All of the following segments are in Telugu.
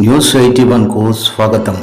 న్యూస్ ఎయిటీ వన్కు స్వాగతం.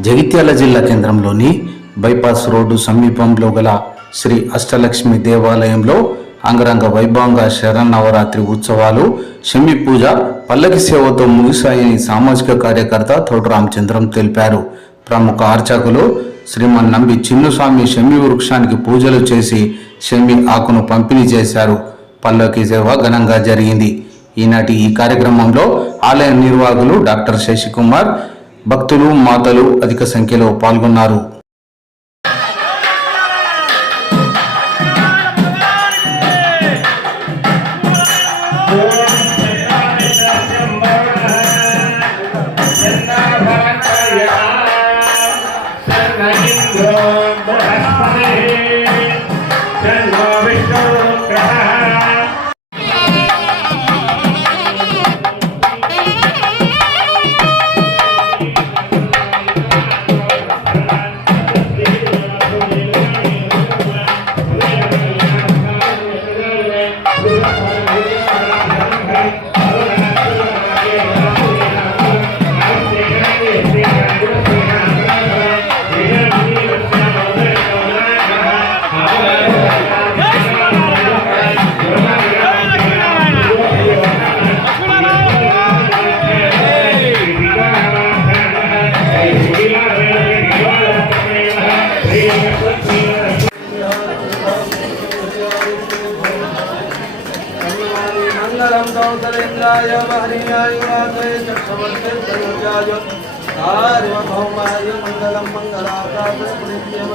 జగిత్యాల జిల్లా కేంద్రంలోని బైపాస్ రోడ్డు సమీపంలో గల శ్రీ అష్టలక్ష్మి దేవాలయంలో అంగరంగ వైభవంగా శరన్నవరాత్రి ఉత్సవాలు షమ్మి పూజ పల్లకి సేవతో ముగిశాయని సామాజిక కార్యకర్త తోడు రామచంద్రం తెలిపారు. ప్రముఖ అర్చకులు శ్రీమన్ నంబి చిన్నుస్వామి షమ్మి వృక్షానికి పూజలు చేసి షమ్మి ఆకును పంపిణీ చేశారు. పల్లకి సేవ ఘనంగా జరిగింది. ఈనాటి ఈ కార్యక్రమంలో ఆలయ నిర్వాహకులు డాక్టర్ శశికుమార్ భక్తులు మాతలు అధిక సంఖ్యలో పాల్గొన్నారు.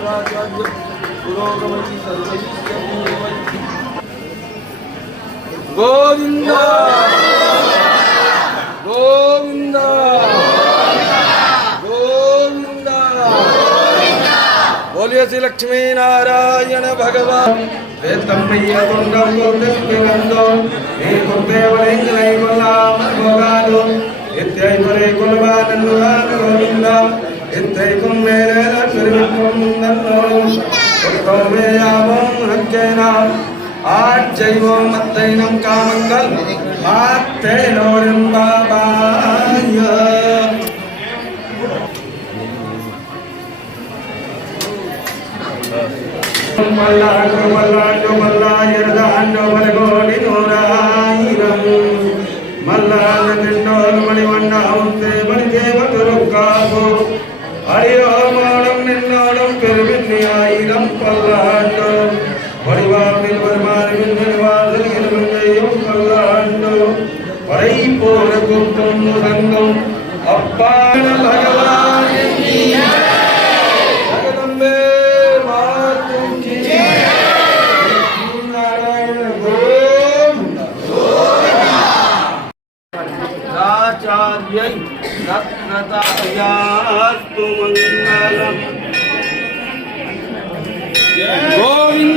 శంకరాచార్య పురోగమని సర్వైశ్వర్యమని గోవింద గోవింద గోవింద బోలియ శ్రీ లక్ష్మీనారాయణ భగవాన్ గోవింద ఎత్తై కొలవాన గోవింద. ఎత్తై కొమ్మేరే திருவிக்கும் நன்றோம் யாவோம் ரக்கேனாம் ஆட்செய்வோம் அத்தை நம் காமங்கள் ஆத்தேனோரும் பாபாய மல்லாண்டு மல்லாண்டு மல்லாயிரதாண்டு மலகோடி எண்ணி ஆயிரம் பல்லாண்டோம். வடிவாமில் வருமாறில் நினைவாதில் இருமையும் பல்லாண்டோம். வரை போருக்கும் பொண்ணு தங்கும். அப்பான பகவான் ரத்னதாயாஸ்து மங்களம் Glória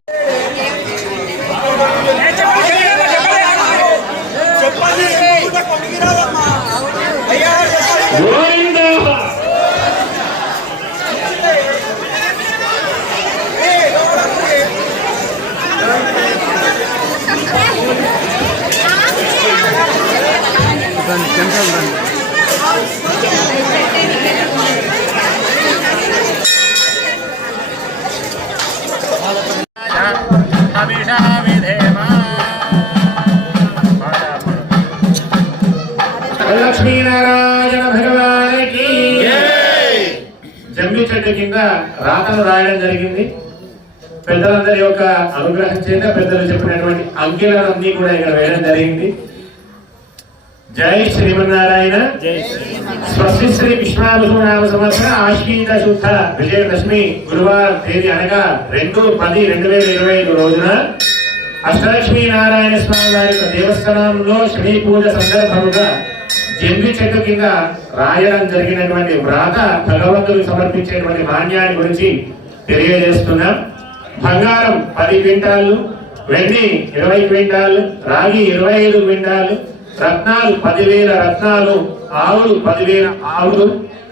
కింద రాతను రాయడం జరిగింది. పెద్దలందరి యొక్క అనుగ్రహం చేత పెద్దలు చెప్పినటువంటి అంకెలన్నీ కూడా ఇక్కడ వేయడం జరిగింది. జై శ్రీమన్నారాయణ. స్వస్తి శ్రీ విశ్వాభూనామ సంవత్సర ఆశ్వీత శుద్ధ విజయదశమి గురువారం తేదీ అనగా రెండు పది రెండు వేల ఇరవై ఐదు రోజున అష్టలక్ష్మీ నారాయణ స్వామి వారి యొక్క దేవస్థానంలో శని పూజ సందర్భముగా జంబి చెట్టు కింద రాయడం జరిగినటువంటి వ్రాత భగవంతుడు సమర్పించేటువంటి మాన్యాన్ని గురించి తెలియజేస్తున్నాం. బంగారం పది క్వింటాలు వెండి ఇరవై క్వింటాలు రాగి ఇరవై ఐదు క్వింటాలు రత్నాలు పదివేల రత్నాలు ఆవులు పదివేల ఆవులు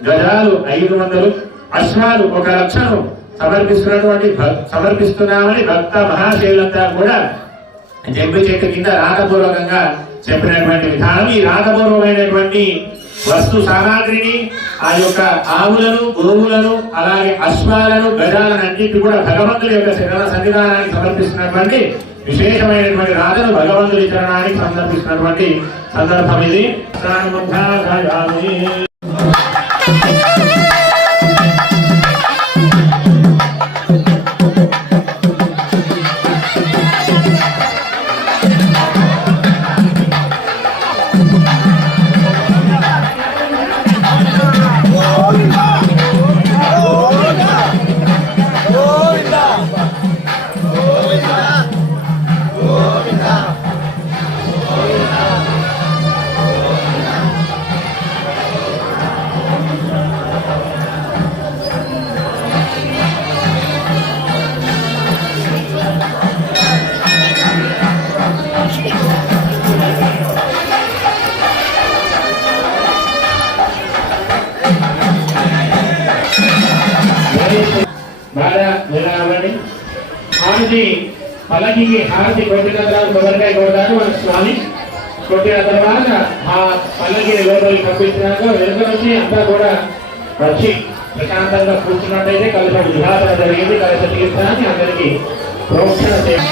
గజాలు ఐదు వందలు అశ్వాలు ఒక లక్షను సమర్పిస్తున్నటువంటి సమర్పిస్తున్నామని భక్త మహాశైలంతా కూడా జంబి చెట్టు కింద రాతపూర్వకంగా చెప్పినటువంటి విధానం ఈ రాతపూర్వమైనటువంటి వస్తు సామాగ్రిని ఆ యొక్క ఆవులను గోవులను అలాగే అశ్వాలను గజాలను అన్నింటి కూడా భగవంతుడి యొక్క శరణ సన్నిధానానికి సమర్పిస్తున్నటువంటి విశేషమైనటువంటి రాజను భగవంతుడి చరణానికి సమర్పిస్తున్నటువంటి సందర్భం ఇది. అలాగే ఈ హారతి కొట్టిన తర్వాత కొబ్బరికాయ కొడతారు మన స్వామి. కొట్టిన తర్వాత ఆ పల్లకిని లోపలికి పంపించినాక వెనుక నుంచి అంతా కూడా వచ్చి ప్రశాంతంగా కూర్చున్నట్టయితే కలిసి విధానం జరిగింది. కలిసి తీర్థాన్ని అందరికీ ప్రోక్షణ చేయాలి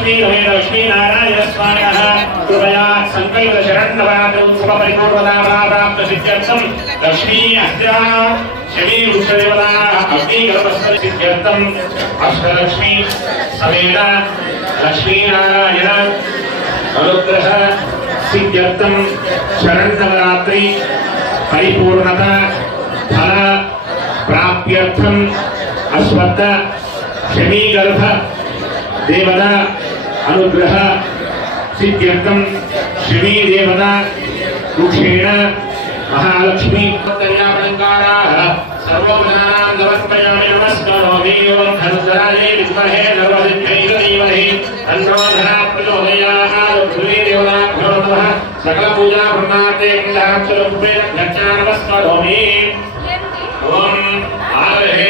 श्रीमय लक्ष्मीनारायण स्वामिनः कृपया सङ्कल्प शरणवादौत्सवपरिपूर्वदाप्राप्तसिद्ध्यर्थं लक्ष्मी अस्याः शमीवृक्षदेवताः अग्निगर्भस्थसिद्ध्यर्थम् अष्टलक्ष्मी समेत लक्ष्मीनारायण, अनुग्रह, सिद्ध्यर्थं शरणनवरात्रि, परिपूर्णता, फल प्राप्यर्थम् अश्वत्थ, शमीगर्भ, देवता अनुग्रह सिद्ध्यर्थम शनि देवता वृक्षेण महालक्ष्मी कल्याणकाराः सर्वप्रधानां नमस्मयामि नमस्करोमि। एवं हनुराजे विद्महे नर्वदिभ्यै धीमहि हनुमानः प्रचोदयाः नमः। सकलपूजा ब्रह्माते किलाक्षरूपेण नमस्करोमि। ॐ आदहे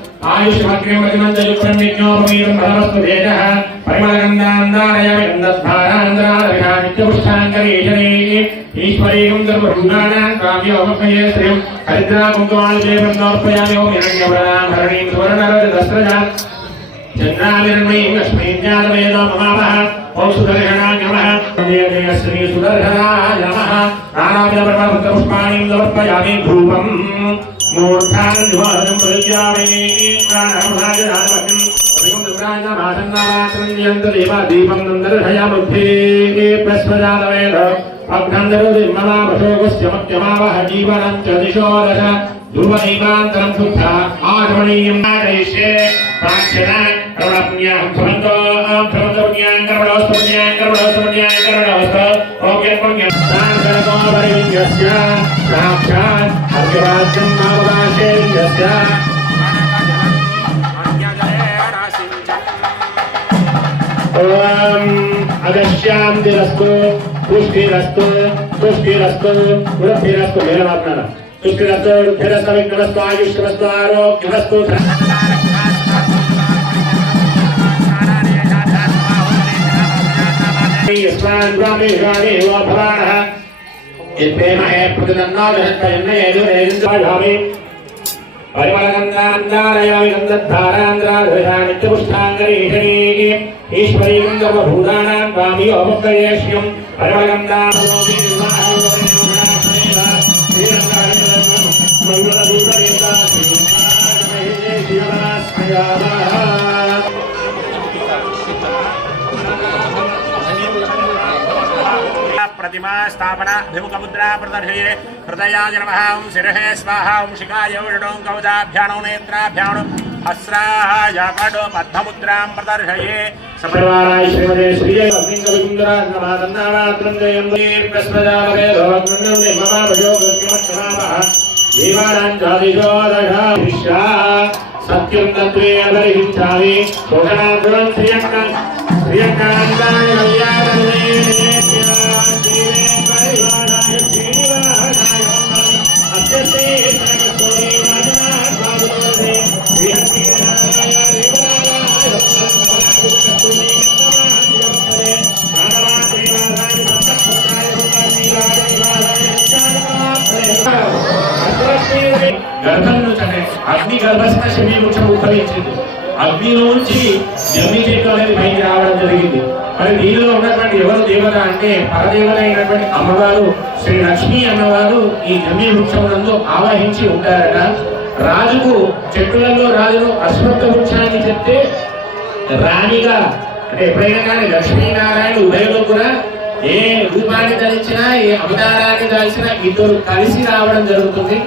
ആയുഷ്മഗ്രിമജ്മഞ്ജലിപ്രമിജ്ഞോപമീടും ഫലവസ്തുതേജഃ പരിമളഗന്ധാന്താരയവിഗന്ധസ്ഥാനാന്ധാരവിധാനിത്യപുഷ്ടാങ്കരീശനേ ഈശ്വരീകം ധർമ്മശൂടാനാം കാമ്യോപമയേ ശ്രീം ഹരിദ്രാകുങ്കുമാൽദേവം നോർപ്പയാമോ മിരണ്യവരാം ഹരണീം സുവർണരജതസ്രജാം ചന്ദ്രാലിർമയും ലക്ഷ്മീം ജ്ഞാനവേദോ മമാവഹ ഔഷധർഹണാ നമഃ. മൂർഖാനുവാദം ദീപം പ്രസ്വജാതവേദ അഭ്യന്തരമശോകസ്യമത്യമാവഹ ജീവനം ച ദിശോരശ ധ്രുവനൈവാന്തരം ശുദ്ധ ആധമണീയം നാരയിഷ്യേ പ്രാക്ഷന കരുണപുണ്യാം ഭവന്തോ ഭവന്തപുണ്യാം കരുണോസ്തുണ്യാം കരുണോസ്തുണ്യാം കരുണോസ്തു ഓക്കെ പുണ്യം वैद्यस्य साक्षात् अभिराजं नावकाशेर्यस्य ॐ अगस्यान्तिरस्तु पुष्टिरस्तु पुष्टिरस्तु वृद्धिरस्तु मेलवाप्नः पुष्टिरस्तु वृद्धिरस्तु विघ्नस्तु आयुष्करस्तु आरोग्यस्तु यस्मान् ब्राह्मेषाणेव भवानः పుణ్యాం కరుణోస్తు ఓకే పుణ్యం సాంకరతో పరివిన్యస్య సాక్షాత్ అర్ఘ్యవాద్యం మావదాశేర్యస్య ఓం అగశ్యాంతిరస్తు పుష్టిరస్తు పుష్టిరస్తు प्रतिमा स्थापना भिमुखमुद्रा प्रदर्शये हृदयाय नमः ॐ शिरहे स्वाहा ॐ शिखाय षडों कवचाभ्याणो नेत्राभ्याणो हस्राय पडो मध्यमुद्रां प्रदर्शये सपरिवाराय श्रीमते श्रीजयन्द्रन्दनात्रन्दयं सत्यं तत्त्वे अवरिहिच्छामि शोषणार्थं श्रियङ्कान्ताय గర్భం నుంచి అంటే అగ్ని గర్భస్థ శని వృక్షం ఉద్భవించింది. అగ్నిలోంచి జమ్మి చెట్టు అనేది పైకి రావడం జరిగింది. మరి దీనిలో ఉన్నటువంటి ఎవరు దేవత అంటే పరదేవత అయినటువంటి అమ్మవారు శ్రీ లక్ష్మి అమ్మవారు ఈ జమ్మి వృక్షం నందు ఆవహించి ఉంటారట. రాజుకు చెట్టులలో రాజును అశ్వత్థ వృక్షాన్ని చెప్తే రాణిగా అంటే ఎప్పుడైనా కానీ లక్ష్మీనారాయణ ఉదయంలో కూడా ఏ రూపాన్ని ధరించినా ఏ అవతారాన్ని ధరించినా ఇద్దరు కలిసి రావడం జరుగుతుంది.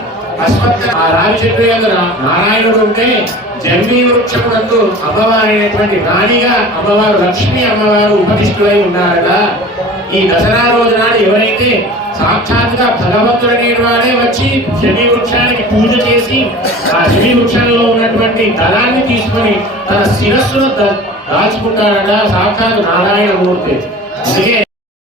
అశ్వత్థ ఆ రావి చెట్టు యొక్క నారాయణుడు ఉంటే జంబీ వృక్షం అమ్మవారు అనేటువంటి రాణిగా అమ్మవారు లక్ష్మి అమ్మవారు ఉపదిష్టులై ఉన్నారట. ఈ దసరా రోజు నాడు ఎవరైతే సాక్షాత్గా భగవంతుడనే వాడే వచ్చి శని వృక్షానికి పూజ చేసి ఆ శని వృక్షంలో ఉన్నటువంటి దళాన్ని తీసుకొని తన శిరస్సును దాచుకుంటారట సాక్షాత్ నారాయణ మూర్తి అందుకే